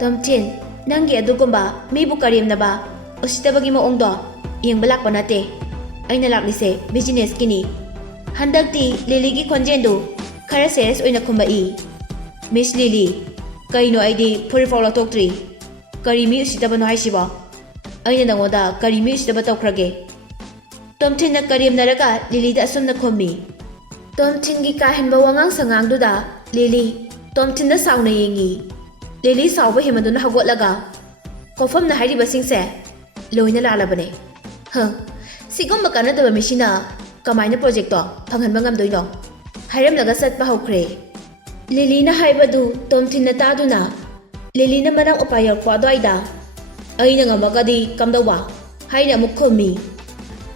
Tomchin, nangi adugumba, mibu karimnaba, usitabagi maongdo, iyang balak pa nate. Ay nalaklise, business kini. Handagti, Lily konjendo, kara serious oy na kumbai. Miss Lily, kaino ay di purifaw latok tri. Karimi usitaba no haisiba. Ay na nangoda, karimi usitaba tawkrage. Tomchin na karim naraga, Lily da asum na kumi. Tomchin gi kahin bawangang sangang duda, Lily, Tomchin na saw na yengi. Lily saw ba himado na hagot laga. Kofam na hari basing se, loy na lalabane. Sigong makana daba mishina, kamay na project to, panghan bangam doy no. Haram laga sat pa hawkre. Lily na haibadu, Tomchin na tado na. Lily na manang upayar kwa do ayda. Ay na nga magadi kamdawa, hay na mukumi.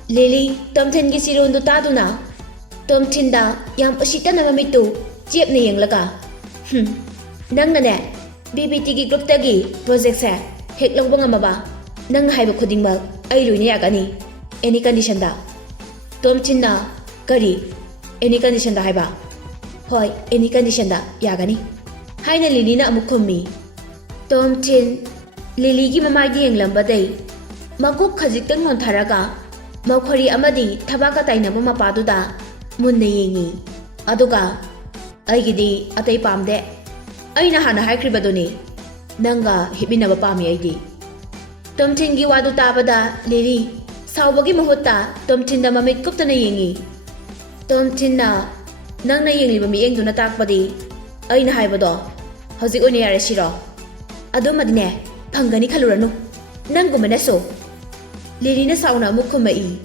Lily, Tomchin gi sirundo tado na. Tomchin da, yang usita na mamitu, jip na yang laga. Nang na ne, BBT gi group tagi, project se, hek lang ba nga maba. Nang haiba khuding mag, ay loy na yagani. Any condition da. Tomchin na, kari, any condition da haiba. Hoy, any condition da, yagani. Hay na Lily na amukumi. Tomchin, Lily gi mamagi yang lambaday. Maguk khajik tang non tharaga. Makhori amadi thabaka taina mo mapadu da. Munna yengi. Aduga, ay gidi atay pamde. Ay na hana hakribadoni. Nanga hibinaba pami ay di. Tomchin gi wadu tabada, Lily. Sawbagi mahutta, Tomchin da mamit kupta na yengi. Tomchin na, nang na yengi ba miyeng do na takpadi. Ay na haibado. Hojik o niyari shiro. Ado madine, panggani kalurano. Nang gumanaso. Lily na sauna mo kumai.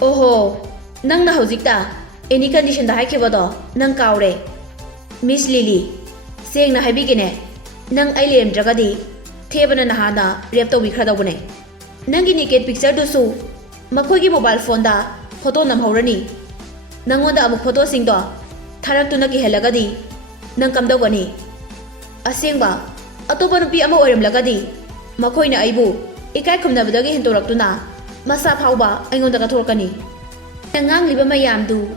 Oho, nang na hojik ta. Any condition da haikibado, nang kaure. Miss Lily, sayang na haibigine. Nang ay liyem dragadi. Teba na nahana, rep to wikradaw bune. Nang ginikit picture dusu. Makoy gi mobile phone da, photo namhaurani. Nangonda amuk photo singdo. Tharak tu nagihelagadi. Nang kamdaw gani. Asing ba? Atopa nupi ama oiram lagadi. Makoy na aibu. Ikay kumnabadagi hinturak tu na. Masa phauba aingonda kathorkani. Nangang liba mayam du.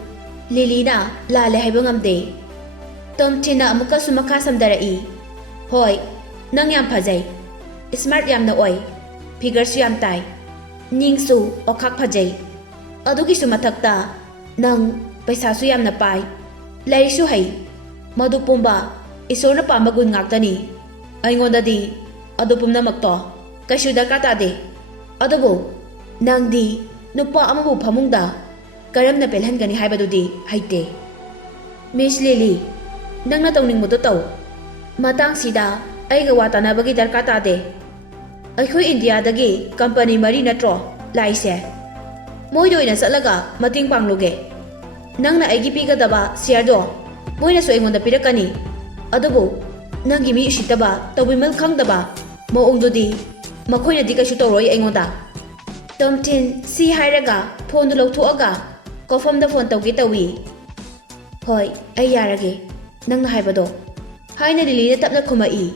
Lily na lale haiba ngamde. Tomchin na amuka sumaka samdarai. Hoy, nang yam phajai. Smart yam na oy. Figure su yam tai. Ningsu okak phajai. Adugi su mathakta nang paisa su yam na pai. Lai su hai. Madu pumba isor na pamagun ngaktani. Aingonda di adu pumna makto. Kaishu darka tade. Adubu nang di nupa amabu phamungda. Karam na pelhan gani haibadu di haite. Miss Lily, nang na tawning mo to taw. Matang sida ay gawa tanabagi darka tade. Aykhoy India dagi company mari natro laise. Moy na salaga mating pangluge. Nang na ay gipigadaba share do. Moy na so ingon da pirakani. Adubo nang gimi isitaba tawimal khangdaba. Moong do di makoy na di ka shutoroy ingon da. Tomchin si hairaga phone do lawthoaga. Kofam da phone tawgi tawi. Hoy, ay yarage. Nang na haibado. Hay na Lily na tapna kumai.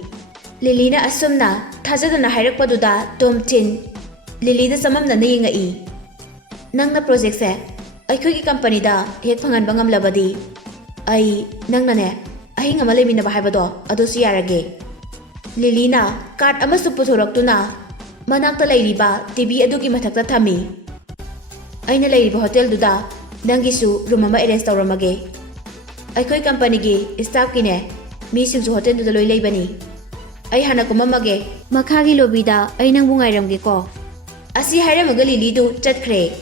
Lily na asum na thajada na hairak paduda Tomchin. Lily na samam na nayingai. Nang na project se, ay kuy company da hek phangan bangam labadi. Ay nang na ne, ay nga malay minaba haibado ado si yarage. Lily na card ama su puthurak tu na manakta layriba TV adugi mathakta thami. Ay na layriba hotel duda nangisu room ama arrange tawramage. Ay kuy company gi staff ki ne mi singsu hotel duda loy laybani. Ay hana kumamage makhagi lobby da ay nang bungairamge ko. Asi hairamaga Lily du chatkre.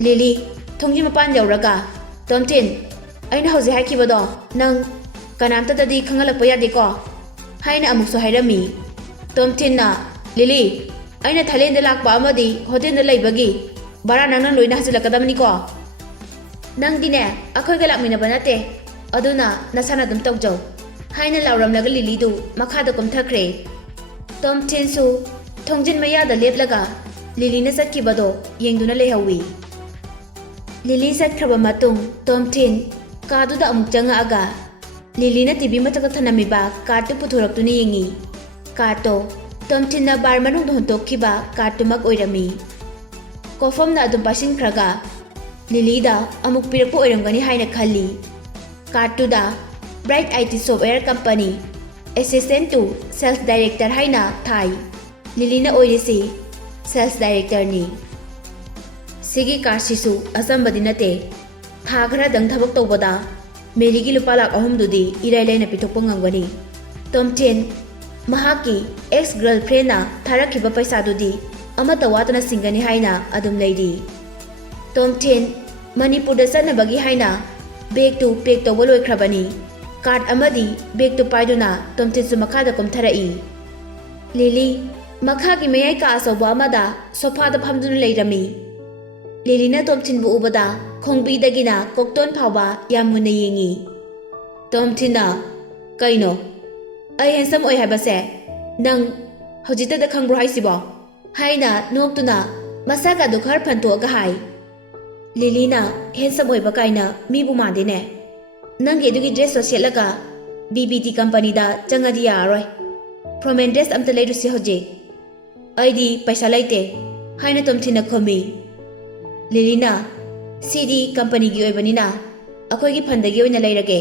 Lily thongji mapan yauraga Tomchin ay na hoji haikibado nang kanamta dadi khangalakpa yade ko. Hay na amukso hairami. Tomchin na Lily ay na Thailand lakpa amadi hotel na laybagi. Bara nang loy na hasilakadamani ko. Nang dine akoy galak minabanate. Aduna nasana dum tawjaw. Hay na lauram laga Lily du makhada kumthakre. Tomchin su thongjin mayada leplaga Lily na satkibado yengduna lehawi. Lily satkraba matung Tomchin kadu da amuk janga aga. Lily na TV mataka thanamiba kartu puthurak tu ni yengi. Karto Tomchin na bar manung hontok khiba kartu mag oirami. Kofam na adum pasin kraga. Lily da amuk pirakpo oiramgani haina khali. Kartu da Bright IT Software Company Assistant to Sales Director haina thai. Lilina oirisi Sales Director ni. Sigi karsisu asambadi nate. Tha khara dang thabak tawbada Mary gi lupa lak ahum dudi irai laina pitokpa ngamgani. Tom Chen mahaki ex girlfriend na tharakhiba paisa dudi amata watana singani haina adum leidi. Tom Chen Manipur da sanabagi haina bag to pack tawba loikhrabani. Card amadi bag to paiduna Tom Chen su makha da komtharai. Lily makha gi meyai ka asoba amada sofa da phamduna leirami. Lily na Tom Chen bu ubada khongbi dagina kokton phawba yamuna yengi. Tom Chen na kaino ai handsome oi habase nang hojita da khangbro haisibo haina noktuna masaka du khar phanto ga hai. Lily na handsome oi ba kaina mi bu mande ne nang ge dugi dress selaga BBT company da changadi yaroi from dress am ta leiru si hoje ai di paisa laite haina Tom Chen na khomi. Lily na CD company gi oibani na akoi gi phanda gi oina leirage.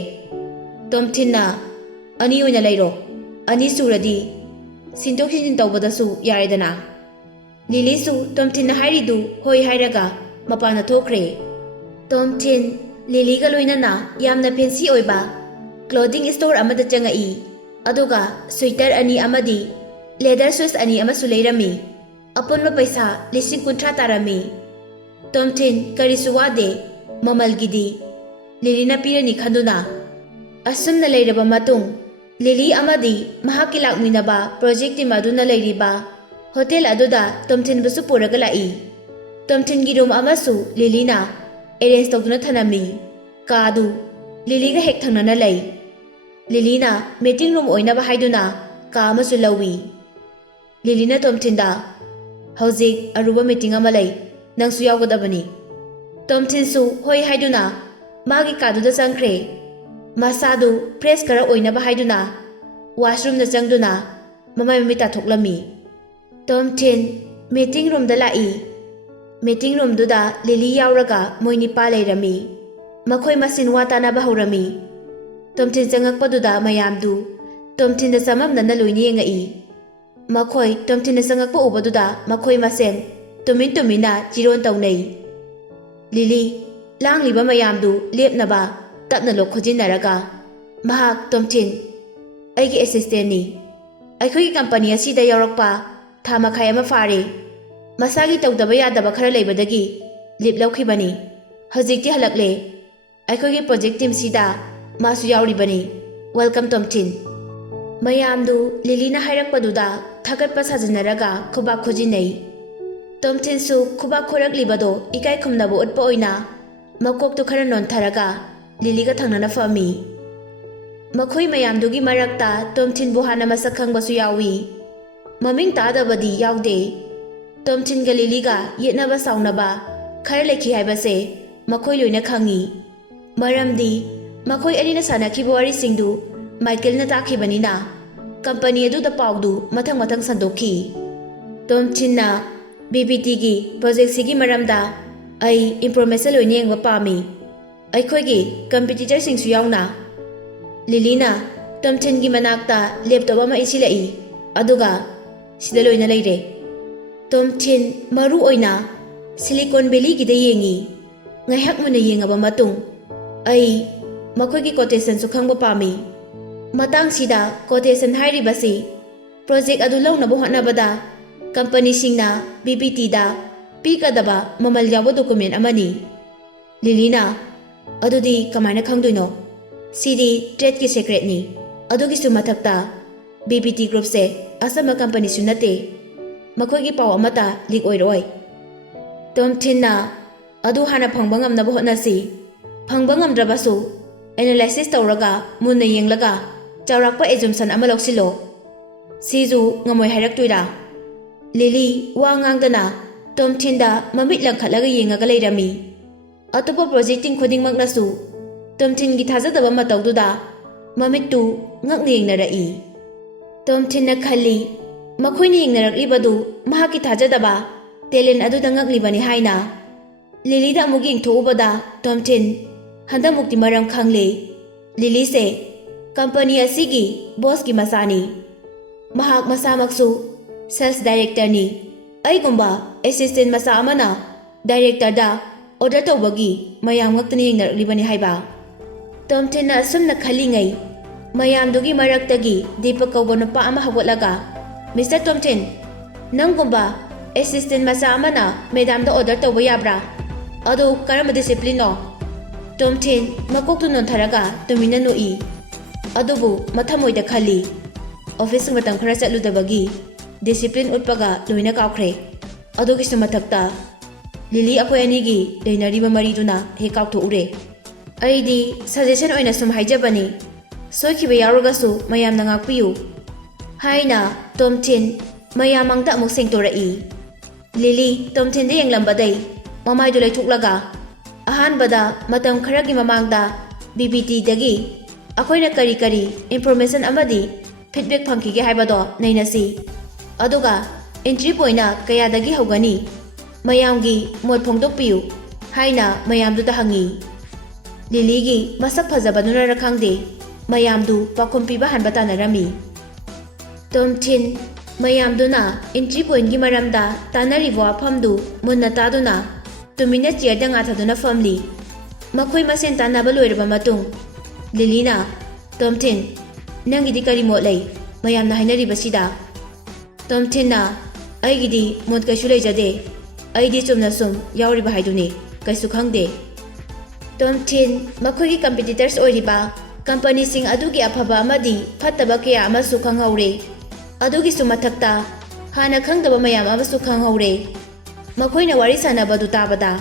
Tom Chen na ani oina leiro ani suradi sindok sin tawbada su yaredana. Lily su Tom Chen na hairidu hoi hairaga mapana thokre. Tom Chen Lily ga loina na yamna fancy oiba clothing store amada changai aduga sweater ani amadi leather shoes ani amasu leirami apunma paisa lising kuntra tarami. Tom Chen karisu wade mamal gidi Lily na pirani khanduna asumna leiraba matung Lily amadi mahaki lakminaba project team aduna leiriba hotel aduda Tom Chen busu puraga lai. Tom Chen gi room amasu Lily na arrange tawduna thanami kadu Lily ga hek thangnana lei. Lily na meeting room oinaba haiduna ka amasu lawi. Lily na Tom Chen da hojik aruba meeting ama lei nangsu yawgadabani. Tom Chen su hoi haiduna magi kadu da changkhre masadu fresh kara oinaba haiduna washroom da changduna mamai mamita thoklami. Tom Chen meeting room da lai. Meeting room duda Lily yauraga moini pa leirami makhoi masin watana ba horami. Tom Chen changakpa duda mayamdu Tom Chen da samamna na loini yengai makhoi Tom Chen da changakpa ubaduda makhoi masen tumina jiron tawnei. Lily langliba mayamdu lepnaba tapna lok khojinaraga mahak Tom Chen aigi assistant ni akhoi company asida yaurakpa tha makhai ama fare masagi tawdaba yadaba khara leibadagi lip laukhibani hojikti halakle akhoi project team sida masu yauribani. Welcome Tom Chen. Mayamdu Lily na hairakpaduda thagatpa sajinaraga khuba khojinei. Tom Chen su khuba khorak libado ikai khumnabo utpa oina makok tu khara non tharaga Lily ga thangnana fami. Makhoi mayamdugi marakta Tom Chen bu hana masak khangbasu yawi maming tadabadi yaude. Tom Chen ga Lily ga yetnaba saunaba khara lekhi haibase makhoi loina khangi maramdi makhoi anina sanakhiba wari singdu Michael na takhibani na company adu da pawdu mathang sandokhi. Tom Chen na BBT gi project sigi maramda ai information loine yengba pami aikhoi gi competitor singsu yauna. Lily na Tom Chen gi manakta laptop ama isilai aduga sida loina leire. Tom Chen maru oina Silicon Valley gi da yengi ngaihak muna yengaba matung ai makhoi gi quotation su khangba pami. Matang sida quotation hairibasi project adu launaba hotnabada company singna BBT da pikadaba mamal yawa document amani. Lily na adudi kamaina khangdoino sidi trade ki secret ni adugi su mathakta BBT group se asama company su nate makhoi gi paw amata leak oiroi. Tom Chen na adu hana phangba ngamnaba hotnasi phangba ngamdrabasu analysis tawraga munna yenglaga chawrakpa assumption ama loksilo siju ngamoi hairaktoira. Lily wa ngangdana Tom Chen da mamit langkhatlaga yengaga leirami. Atopa projecting khodingmak nasu Tom Chen gi thajadaba matawduda mamit tu ngakni yengnarai. Tom Chen na khali makhoini yengnarakibadu mahaki thajadaba talent aduda ngaklibani haina. Lily da amuk yengthoubada Tom Chen handa mukti maram khangle. Lily se company ꯑꯁꯤꯒꯤ ꯕꯣꯁꯀꯤ ꯃꯆꯥꯅꯤ꯫ ꯃꯍꯥꯛ ꯃꯁꯥꯃꯛꯁꯨ sales ꯗꯥꯏꯔꯦꯛꯇꯔꯅꯤ꯫ ꯑꯩꯒꯨꯝꯕ assistant ꯃꯆꯥ ꯑꯃꯅ ꯗꯥꯏꯔꯦꯛꯇꯔꯗ order ꯇꯧꯕꯒꯤ ꯃꯌꯥꯝ ꯉꯛꯇꯅ ꯌꯦꯡꯅꯔꯛꯂꯤꯕꯅꯤ ꯍꯥꯏꯕ꯫ ꯇꯣꯝꯊꯤꯟꯅ ꯑꯁꯨꯝꯅ ꯈꯜꯂꯤꯉꯩ ꯃꯌꯥꯝꯗꯨꯒꯤ ꯃꯔꯛꯇꯒꯤ ꯗꯤꯄꯛ ꯀꯧꯕ ꯅꯨꯄꯥ ꯑꯃ ꯍꯧꯒꯠꯂꯒ, "ꯃꯤꯁꯇꯔ ꯇꯣꯝꯊꯤꯟ, ꯅꯪꯒꯨꯝꯕ ꯑꯦꯁꯤꯁꯇꯦꯟ ꯃꯆꯥ ꯑꯃꯅ ꯃꯦꯗꯥꯝꯗ ꯑꯣꯔꯗꯔ ꯇꯧꯕ ꯌꯥꯕ꯭ꯔꯥ? ꯑꯗꯨ ꯀꯔꯝꯕ ꯗꯤꯁꯤꯄ꯭ꯂꯤꯟꯅꯣ?" ꯇꯣꯝꯊꯤꯟ ꯃꯀꯣꯛꯇꯨ ꯅꯣꯟꯊꯔꯒ ꯇꯨꯃꯤꯟꯅ ꯅꯣꯛꯏ꯫ ꯑꯗꯨꯕꯨ ꯃꯊꯃꯣꯏꯗ ꯈꯜꯂꯤ, ꯑꯣꯐꯤꯁ ꯃꯇꯝ ꯈꯔ ꯆꯠꯂꯨꯗꯕꯒꯤ ꯗꯤꯁꯤꯄ꯭ꯂꯤꯟ ꯎꯠꯄꯒ ꯂꯣꯏꯅ ꯀꯥꯎꯈ꯭ꯔꯦ꯫ ꯑꯗꯨꯒꯤꯁꯨ ꯃꯊꯛꯇ ꯂꯤꯂꯤ ꯑꯩꯈꯣꯏ ꯑꯅꯤꯒꯤ ꯂꯩꯅꯔꯤꯕ ꯃꯔꯤꯗꯨꯅ ꯍꯦꯛ ꯀꯥꯎꯊꯣꯛꯎꯔꯦ꯫ "ꯑꯩꯗꯤ ꯁꯖꯦꯁꯟ ꯑꯣꯏꯅ ꯁꯨꯝ ꯍꯥꯏꯖꯕꯅꯤ, ꯁꯣꯏꯈꯤꯕ ꯌꯥꯎꯔꯒꯁꯨ ꯃꯌꯥꯝꯅ ꯉꯥꯛꯄꯤꯌꯨ" ꯍꯥꯏꯅ ꯇꯣꯝꯊꯤꯟ ꯃꯌꯥꯝ ꯃꯥꯡꯗ ꯑꯃꯨꯛ ꯁꯦꯡꯗꯣꯔꯛꯏ꯫ ꯂꯤꯂꯤ ꯇꯣꯝꯊꯤꯟꯗ ꯌꯦꯡꯂꯝꯕꯗꯩ ꯃꯃꯥꯏꯗꯨ ꯂꯩꯊꯣꯛꯂꯒ, "ꯑꯍꯥꯟꯕꯗ ꯃꯇꯝ ꯈꯔꯒꯤ ꯃꯃꯥꯡꯗ BBTꯗꯒꯤ ꯑꯩꯈꯣꯏꯅ ꯀꯔꯤ ꯀꯔꯤ ꯏꯟꯐꯣꯔꯃꯦꯁꯟ ꯑꯃꯗꯤ ꯐꯤꯗꯕꯦꯛ ꯐꯪꯈꯤꯒꯦ ꯍꯥꯏꯕꯗꯣ ꯅꯩꯅꯁꯤ꯫ ꯑꯗꯨꯒ ꯑꯦꯟꯇ꯭ꯔꯤ ꯄꯣꯏꯟꯠꯅ ꯀꯌꯥꯗꯒꯤ ꯍꯧꯒꯅꯤ? ꯃꯌꯥꯝꯒꯤ ꯃꯣꯠ ꯐꯣꯡꯗꯣꯛꯄꯤꯌꯨ" ꯍꯥꯏꯅ ꯃꯌꯥꯝꯗꯨꯗ ꯍꯪꯉꯤ꯫ ꯂꯤꯂꯤꯒꯤ ꯃꯁꯛ ꯐꯖꯕꯗꯨꯅꯔ ꯈꯪꯗꯦ, ꯃꯌꯥꯝꯗꯨ ꯄꯥꯎꯈꯨꯝ ꯄꯤꯕ ꯍꯥꯟꯕ ꯇꯥꯅꯔꯝꯃꯤ꯫ ꯇꯣꯝꯊꯤꯟ ꯃꯌꯥꯝꯗꯨꯅ ꯑꯦꯟꯇ꯭ರಿ ꯄꯣꯏꯟꯠꯒꯤ ꯃꯔꯝꯗ ꯇꯥꯟꯅꯔꯤꯕ ꯋꯥꯐꯝꯗꯨ ꯃꯨꯟꯅ ꯇꯥꯗꯨꯅ ꯇꯨꯃꯤꯟꯅ ꯆꯤꯌꯔꯗ ꯉꯥꯊꯗꯨꯅ ꯐꯝꯂꯤ꯫ ꯃꯈꯣꯏ ꯃꯁꯦꯟ ꯇꯥꯟꯅꯕ ꯂꯣꯏꯔꯕ ꯃꯇꯨꯡ ꯂꯤꯂꯤꯅ, "ꯇꯣꯝꯊꯤꯟ, ꯅꯪꯒꯤꯗꯤ ꯀꯔꯤ ꯃꯣꯠ ꯂꯩ ꯃꯌꯥꯝꯅ ꯍꯥꯏꯅꯔꯤꯕꯁꯤꯗ?" ꯇꯣꯝꯊꯤꯟꯅ, "ꯑꯩꯒꯤꯗꯤ ꯃꯣꯠ ꯀꯩꯁꯨ ꯂꯩꯖꯗꯦ, ꯑꯩꯗꯤ ꯆꯨꯝꯅ ꯁꯨꯝ ꯌꯥꯎꯔꯤꯕ ꯍꯥꯏꯗꯨꯅꯤ, ꯀꯩꯁꯨ ꯈꯪꯗꯦ." ꯇꯣꯝꯊꯤꯟ ꯃꯈꯣꯏꯒꯤ ꯀꯝꯄꯤꯇꯤꯇꯔꯁ ꯑꯣꯏꯔꯤꯕ ꯀꯝꯄꯅꯤꯁꯤꯡ ꯑꯗꯨꯒꯤ ꯑꯐꯕ ꯑꯃꯗꯤ ꯐꯠꯇꯕ ꯀꯌꯥ ꯑꯃꯁꯨ ꯈꯪꯍꯧꯔꯦ꯫ ꯑꯗꯨꯒꯤꯁꯨ ꯃꯊꯛꯇ ꯍꯥꯟꯅ ꯈꯪꯗꯕ ꯃꯌꯥꯝ ꯑꯃꯁꯨ ꯈꯪꯍꯧꯔꯦ꯫ ꯃꯈꯣꯏꯅ ꯋꯥꯔꯤ ꯁꯥꯟꯅꯕꯗꯨ ꯇꯥꯕꯗ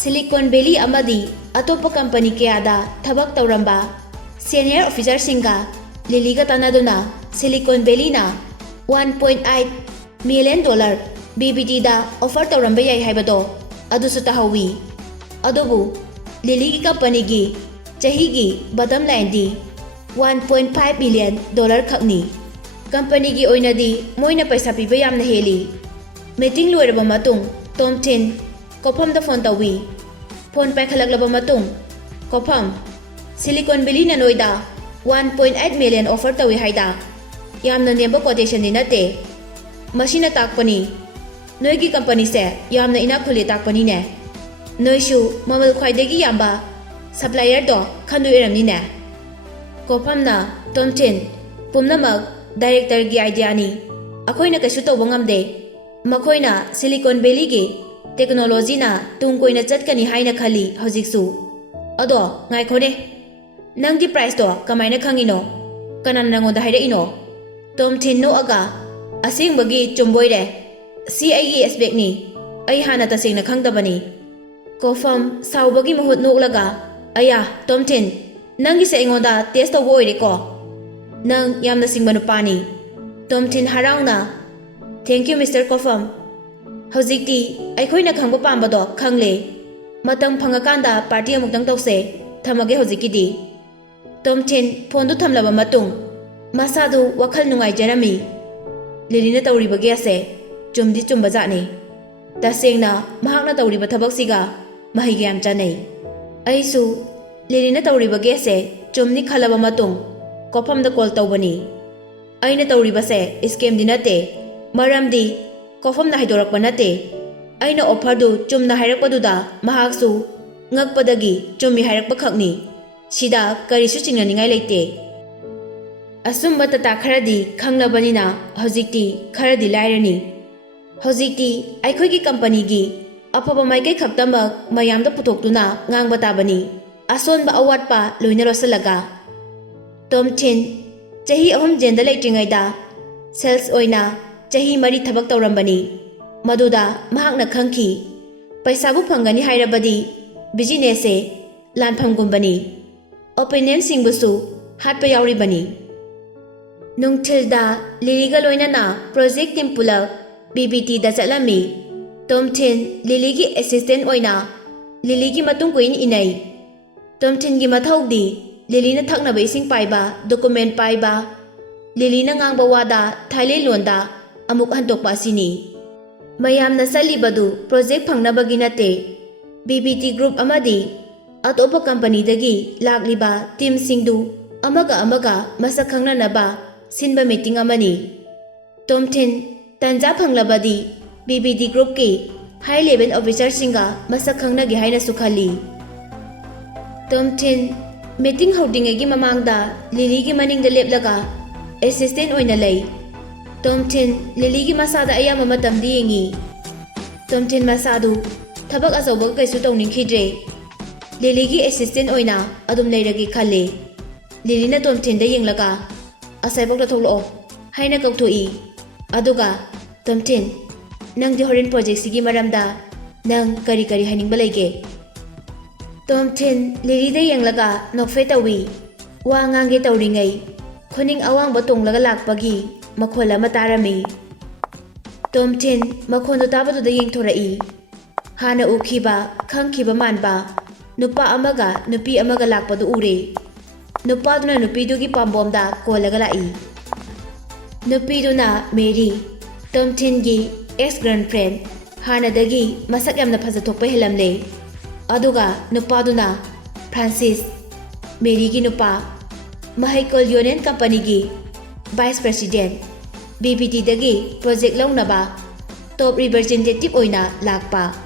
ꯁꯤꯂꯤꯀꯣꯟ ꯚꯦꯂꯤ ꯑꯃꯗꯤ ꯑꯇꯣꯞꯄ ꯀꯝꯄꯅꯤ ꯀꯌꯥꯗ ꯊꯕꯛ ꯇꯧꯔꯝꯕ ꯁꯦꯅꯤꯌꯔ ꯑꯣꯐꯤꯁꯔꯁꯤꯡꯒ ꯂꯤꯂꯤꯒ ꯇꯥꯟꯅꯗꯨꯅ ꯁꯤꯂꯤꯀꯣꯟ ꯚꯦꯂꯤꯅ $1.8 ꯃꯤꯂꯤꯌꯟ BBTꯗ ꯑꯣꯐꯔ ꯇꯧꯔꯝꯕ ꯌꯥꯏ ꯍꯥꯏꯕꯗꯣ ꯑꯗꯨꯁꯨ ꯇꯥꯍꯧꯋꯤ꯫ ꯑꯗꯨꯕꯨ ꯂꯤꯂꯤꯒꯤ ꯀꯝꯄꯅꯤꯒꯤ ꯆꯍꯤꯒꯤ ꯕꯣꯇꯝ ꯂꯥꯏꯟꯗꯤ $1.5 ꯃꯤꯂꯤꯌꯟ ꯈꯛꯅꯤ꯫ ꯀꯝꯄꯅꯤꯒꯤ ꯑꯣꯏꯅꯗꯤ ꯃꯣꯏꯅ ꯄꯩꯁꯥ ꯄꯤꯕ ꯌꯥꯝꯅ ꯍꯦꯜꯂꯤ꯫ ꯃꯤꯇꯤꯡ ꯂꯣꯏꯔꯕ ꯃꯇꯨꯡ ꯇꯣꯝꯊꯤꯟ ꯀꯣꯐꯝꯗ ꯐꯣꯟ ꯇꯧꯏ꯫ ꯐꯣꯟ ꯄꯥꯏꯈꯠꯂꯛꯂꯕ ꯃꯇꯨꯡ, "ꯀꯣꯐꯝ, ꯁꯤꯂꯤꯀꯣꯟ ꯚꯦꯂꯤꯅ ꯅꯣꯏꯗ $1.8 ꯃꯤꯂꯤꯌꯟ ꯑꯣꯐꯔ ꯇꯧꯏ ꯍꯥꯏꯗ꯫ ꯌꯥꯝꯅ ꯅꯦꯝꯕ ꯀꯣꯇꯦꯁꯟꯗꯤ ꯅꯠꯇꯦ꯫ ꯃꯁꯤꯅ ꯇꯥꯛꯄꯅꯤ ꯅꯣꯏꯒꯤ ꯀꯝꯄꯅꯤꯁꯦ ꯌꯥꯝꯅ ꯏꯅꯥꯛ ꯈꯨꯜꯂꯦ ꯇꯥꯛꯄꯅꯤꯅꯦ꯫ ꯅꯣꯏꯁꯨ ꯃꯃꯜ ꯈ꯭ꯋꯥꯏꯗꯒꯤ ꯌꯥꯝꯕ ꯁꯞꯄ꯭ꯂꯥꯏꯌꯔꯗꯣ ꯈꯟꯗꯣꯏ ꯑꯣꯏꯔꯝꯅꯤꯅꯦ." ꯀꯣꯐꯝꯅ, "ꯇꯣꯝꯊꯤꯟ, ꯄꯨꯝꯅꯃꯛ ꯗꯥꯏꯔꯦꯛꯇꯔꯒꯤ ꯑꯥꯏꯗꯤꯌꯥꯅꯤ, ꯑꯩꯈꯣꯏꯅ ꯀꯩꯁꯨ ꯇꯧꯕ ꯉꯝꯗꯦ꯫ ꯃꯈꯣꯏꯅ ꯁꯤꯂꯤꯀꯣꯟ ꯚꯦꯂꯤꯒꯤ ꯇꯦꯛꯅꯣꯂꯣꯖꯤꯅ ꯇꯨꯡ ꯀꯣꯏꯅ ꯆꯠꯀꯅꯤ ꯍꯥꯏꯅ ꯈꯜꯂꯤ ꯍꯧꯖꯤꯛꯁꯨ꯫ ꯑꯗꯣ ꯉꯥꯏꯈꯣꯅꯦ, ꯅꯪꯒꯤ ꯄ꯭ꯔꯥꯏꯁꯇꯣ ꯀꯃꯥꯏꯅ ꯈꯪꯉꯤꯅꯣ? ꯀꯅꯥꯅ ꯅꯪꯉꯣꯟꯗ ꯍꯥꯏꯔꯛꯏꯅꯣ?" ꯇꯣꯝꯊꯤꯟ ꯅꯣꯛꯑꯒ, "ꯑꯁꯦꯡꯕꯒꯤ ꯆꯨꯝꯕꯣꯏꯔꯦ, ꯁꯤ ꯑꯩꯒꯤ ꯑꯦꯁꯄꯦꯛꯅꯤ, ꯑꯩ ꯍꯥꯟꯅ ꯇꯁꯦꯡꯅ ꯈꯪꯗꯕꯅꯤ." ꯀꯣꯐꯝ ꯁꯥꯎꯕꯒꯤ ꯃꯍꯨꯠ ꯅꯣꯛꯂꯒ, "ꯑꯌꯥ ꯇꯣꯝꯊꯤꯟ, ꯅꯪꯒꯤꯁꯦ ꯑꯩꯉꯣꯟꯗ ꯇꯦꯁ ꯇꯧꯕ ꯑꯣꯏꯔꯦꯀꯣ? ꯅꯪ ꯌꯥꯝꯅ ꯁꯤꯡꯕ ꯅꯨꯄꯥꯅꯤ." ꯇꯣꯝꯊꯤꯟ ꯍꯔꯥꯎꯅ, "ꯊꯦꯡꯛꯌꯨ ꯃꯤꯁꯇꯔ ꯀꯣꯐꯝ, ꯍꯧꯖꯤꯛꯇꯤ ꯑꯩꯈꯣꯏꯅ ꯈꯪꯕ ꯄꯥꯝꯕꯗꯣ ꯈꯪꯂꯦ꯫ ꯃꯇꯝ ꯐꯪꯉꯀꯥꯟꯗ ꯄꯥꯔꯇꯤ ꯑꯃꯨꯛꯇꯪ ꯇꯧꯁꯦ, ꯊꯝꯃꯒꯦ ꯍꯧꯖꯤꯛꯀꯤꯗꯤ." ꯇꯣꯝꯊꯤꯟ ꯐꯣꯟꯗꯨ ꯊꯝꯂꯕ ꯃꯇꯨꯡ ꯃꯁꯥꯗꯨ ꯋꯥꯈꯜ ꯅꯨꯡꯉꯥꯏꯖꯔꯝꯃꯤ꯫ ꯂꯤꯂꯤꯅ ꯇꯧꯔꯤꯕ ꯒꯦꯁꯁꯦ ꯆꯨꯝꯗꯤ ꯆꯨꯝꯕꯖꯥꯠꯅꯤ꯫ ꯇꯁꯦꯡꯅ ꯃꯍꯥꯛꯅ ꯇꯧꯔꯤꯕ ꯊꯕꯛꯁꯤꯒ ꯃꯍꯩꯒ ꯌꯥꯝ ꯆꯥꯟꯅꯩ꯫ ꯑꯩꯁꯨ ꯂꯤꯂꯤꯅ ꯇꯧꯔꯤꯕ ꯒꯦꯁꯁꯦ ꯆꯨꯝꯅꯤ ꯈꯜꯂꯕ ꯃꯇꯨꯡ ꯀꯣꯐꯝꯗ ꯀꯣꯜ ꯇꯧꯕꯅꯤ꯫ ꯑꯩꯅ ꯇꯧꯔꯤꯕꯁꯦ ꯁ꯭ꯀꯦꯝꯗꯤ ꯅꯠꯇꯦ, ꯃꯔꯝꯗꯤ ꯀꯣꯐꯝꯅ ꯍꯥꯏꯗꯣꯔꯛꯄ ꯅꯠꯇꯦ꯫ ꯑꯩꯅ ꯑꯣꯐꯔꯗꯨ ꯆꯨꯝꯅ ꯍꯥꯏꯔꯛꯄꯗꯨꯗ ꯃꯍꯥꯛꯁꯨ ꯉꯛꯄꯗꯒꯤ ꯆꯨꯝꯃꯤ ꯍꯥꯏꯔꯛꯄ ꯈꯛꯅꯤ꯫ ꯁꯤꯗ ꯀꯔꯤꯁꯨ ꯆꯤꯡꯅꯅꯤꯡꯉꯥꯏ ꯂꯩꯇꯦ꯫ ꯑꯆꯨꯝꯕ ꯇꯇꯥ ꯈꯔꯗꯤ ꯈꯪꯂꯕꯅꯤꯅ ꯍꯧꯖꯤꯛꯇꯤ ꯈꯔꯗꯤ ꯂꯥꯏꯔꯅꯤ꯫ ꯍꯧꯖꯤꯛꯇꯤ ꯑꯩꯈꯣꯏꯒꯤ ꯀꯝꯄꯅꯤꯒꯤ ꯑꯐꯕ ꯃꯥꯏꯀꯩ ꯈꯛꯇꯃꯛ ꯃꯌꯥꯝꯗ ꯄꯨꯊꯣꯛꯇꯨꯅ ꯉꯥꯡꯕ ꯇꯥꯕꯅꯤ, ꯑꯁꯣꯟꯕ ꯑꯋꯥꯠꯄ ꯂꯣꯏꯅ ꯂꯣꯠꯁꯤꯜꯂꯒ꯫ ꯇꯣꯝꯊꯤꯟ ꯆꯍꯤ 3 ꯖꯦꯜꯗ ꯂꯩꯇ꯭ꯔꯤꯉꯩꯗ ꯁꯦꯜꯁ ꯑꯣꯏꯅ ꯆꯍꯤ 4 ꯊꯕꯛ ꯇꯧꯔꯝꯕꯅꯤ꯫ ꯃꯗꯨꯗ ꯃꯍꯥꯛꯅ ꯈꯪꯈꯤ, ꯄꯩꯁꯥꯕꯨ ꯐꯪꯒꯅꯤ ꯍꯥꯏꯔꯕꯗꯤ ꯕꯤꯖꯤꯅꯦꯁꯁꯦ ꯂꯥꯟꯐꯝꯒꯨꯝꯕꯅꯤ, ꯑꯣꯄꯣꯅꯦꯟꯠꯁꯤꯡꯕꯨꯁꯨ ꯍꯥꯠꯄ ꯌꯥꯎꯔꯤꯕꯅꯤ꯫ ꯅꯨꯡꯊꯤꯜꯗ ꯂꯤꯂꯤꯒ ꯂꯣꯏꯅꯅ ꯄ꯭ꯔꯣꯖꯦꯛ ꯇꯤꯝ ꯄꯨꯂꯞ BBTꯗ ꯆꯠꯂꯝꯃꯤ꯫ ꯇꯣꯝꯊꯤꯟ ꯂꯤꯂꯤꯒꯤ ꯑꯦꯁꯤꯁꯇꯦꯟꯠ ꯑꯣꯏꯅ ꯂꯤꯂꯤꯒꯤ ꯃꯇꯨꯡ ꯀꯨꯏꯅ ꯏꯟꯅꯩ꯫ ꯇꯣꯝꯊꯤꯟꯒꯤ ꯃꯊꯧꯗꯤ ꯂꯤꯂꯤꯅ ꯊꯛꯅꯕ ꯏꯁꯤꯡ ꯄꯥꯏꯕ, ꯗꯣꯀꯨꯃꯦꯟꯠ ꯄꯥꯏꯕ, ꯂꯤꯂꯤꯅ ꯉꯥꯡꯕ ꯋꯥꯗ ꯊꯥꯏꯂꯦꯟ ꯂꯣꯟꯗ ꯑꯃꯨꯛ ꯍꯟꯗꯣꯛꯄ ꯑꯁꯤꯅꯤ꯫ ꯃꯌꯥꯝꯅ ꯆꯠꯂꯤꯕꯗꯨ ꯄ꯭ꯔꯣꯖꯦꯛ ꯐꯪꯅꯕꯒꯤ ꯅꯠꯇꯦ꯫ BBT ꯒ꯭ꯔꯨꯞ ꯑꯃꯗꯤ ꯑꯇꯣꯞꯄ ꯀꯝꯄꯅꯤꯗꯒꯤ ꯂꯥꯛꯂꯤꯕ ꯇꯤꯝꯁꯤꯡꯗꯨ ꯑꯃꯒ ꯃꯁꯛ ꯈꯪꯅꯅꯕ ꯁꯤꯟꯕ ꯃꯤꯇꯤꯡ ꯑꯃꯅꯤ꯫ ꯇꯣꯝꯊꯤꯟ ꯇꯟꯖꯥ ꯐꯪꯂꯕꯗꯤ BBD ꯒ꯭ꯔꯨꯞꯀꯤ ꯍꯥꯏ ꯂꯦꯚꯦꯜ ꯑꯣꯐꯤꯁꯔꯁꯤꯡꯒ ꯃꯁꯛ ꯈꯪꯅꯒꯦ ꯍꯥꯏꯅꯁꯨ ꯈꯜꯂꯤ꯫ ꯇꯣꯝꯊꯤꯟ ꯃꯤꯇꯤꯡ ꯍꯧꯗ꯭ꯔꯤꯉꯩꯒꯤ ꯃꯃꯥꯡꯗ ꯂꯤꯂꯤꯒꯤ ꯃꯅꯤꯡꯗ ꯂꯦꯞꯂꯒ ꯑꯦꯁꯤꯁꯇꯦꯟ ꯑꯣꯏꯅ ꯂꯩ꯫ ꯇꯣꯝꯊꯤꯟ ꯂꯤꯂꯤꯒꯤ ꯃꯁꯥꯗ ꯑꯌꯥꯝꯕ ꯃꯇꯝꯗ ꯌꯦꯡꯉꯤ꯫ ꯇꯣꯝꯊꯤꯟ ꯃꯁꯥꯗꯨ ꯊꯕꯛ ꯑꯆꯧꯕꯒ ꯀꯩꯁꯨ ꯇꯧꯅꯤꯡꯈꯤꯗ꯭ꯔꯦ꯫ ꯂꯤꯂꯤꯒꯤ ꯑꯦꯁꯤꯁꯇꯦꯟ ꯑꯣꯏꯅ ꯑꯗꯨꯝ ꯂꯩꯔꯒꯦ ꯈꯜꯂꯦ꯫ ꯂꯤꯂꯤꯅ ꯇꯣꯝꯊꯤꯟꯗ ꯌꯦꯡꯂꯒ ꯑꯁꯥꯏꯐꯥꯎꯗ ꯊꯣꯛꯂꯛꯑꯣ ꯍꯥꯏꯅ ꯀꯧꯊꯣꯛꯏ꯫ ꯑꯗꯨꯒ ꯇꯣꯝꯊꯤꯟ ꯅꯪꯗꯤ ꯍꯣꯔꯦꯟ ꯄ꯭ꯔꯣꯖꯦꯛꯁꯤꯒꯤ ꯃꯔꯝꯗ ꯅꯪ ꯀꯔꯤ ꯍꯥꯏꯅꯤꯡꯕ ꯂꯩꯒꯦ? ꯇꯣꯝꯊꯤꯟ ꯂꯤꯂꯤꯗ ꯌꯦꯡꯂꯒ ꯅꯣꯛꯐꯦ ꯇꯧꯏ꯫ ꯋꯥ ꯉꯥꯡꯒꯦ ꯇꯧꯔꯤꯉꯩ ꯈꯨꯅꯤꯡ ꯑꯋꯥꯡꯕ ꯇꯣꯡꯂꯒ ꯂꯥꯛꯄꯒꯤ ꯃꯈꯣꯜ ꯑꯃ ꯇꯥꯔꯝꯃꯤ꯫ ꯇꯣꯝꯊꯤꯟ ꯃꯈꯣꯟꯗꯨ ꯇꯥꯕꯗꯨꯗ ꯌꯦꯡꯊꯣꯔꯛꯏ꯫ ꯍꯥꯟꯅ ꯎꯈꯤꯕ ꯈꯪꯈꯤꯕ ꯃꯥꯟꯕ ꯅꯨꯄꯥ ꯑꯃꯒ ꯅꯨꯄꯤ ꯑꯃꯒ ꯂꯥꯛꯄꯗꯨ ꯎꯔꯦ꯫ ꯅꯨꯄꯥꯗꯨꯅ ꯅꯨꯄꯤꯗꯨꯒꯤ ꯄꯥꯝꯕꯣꯝꯗ ꯀꯣꯜꯂꯒ ꯂꯥꯛꯏ꯫ ꯅꯨꯄꯤꯗꯨꯅ ꯃꯦꯔꯤ, ꯇꯣꯝꯊꯤꯟꯒꯤ ꯑꯦꯛꯁ ꯒꯔꯜꯐ꯭ꯔꯦꯟ, ꯍꯥꯟꯅꯗꯒꯤ ꯃꯁꯛ ꯌꯥꯝꯅ ꯐꯖꯊꯣꯛꯄ ꯍꯦꯜꯂꯝꯂꯦ꯫ ꯑꯗꯨꯒ ꯅꯨꯄꯥꯗꯨꯅ ꯐ꯭ꯔꯥꯟꯁꯤꯁ, ꯃꯦꯔꯤꯒꯤ ꯅꯨꯄꯥ, ꯃꯍꯩꯀꯣꯜ ꯌꯣꯅꯦꯟ ꯀꯝꯄꯅꯤꯒꯤ ꯚꯥꯏꯁ ꯄ꯭ꯔꯦꯁꯤꯗꯦꯟ, BBDꯗꯒꯤ ꯄ꯭ꯔꯣꯖꯦꯛ ꯂꯧꯅꯕ ꯇꯣꯞ ꯔꯤꯄ꯭ꯔꯖꯦꯟꯇꯦꯇꯤꯚ ꯑꯣꯏꯅ ꯂꯥꯛꯄ꯫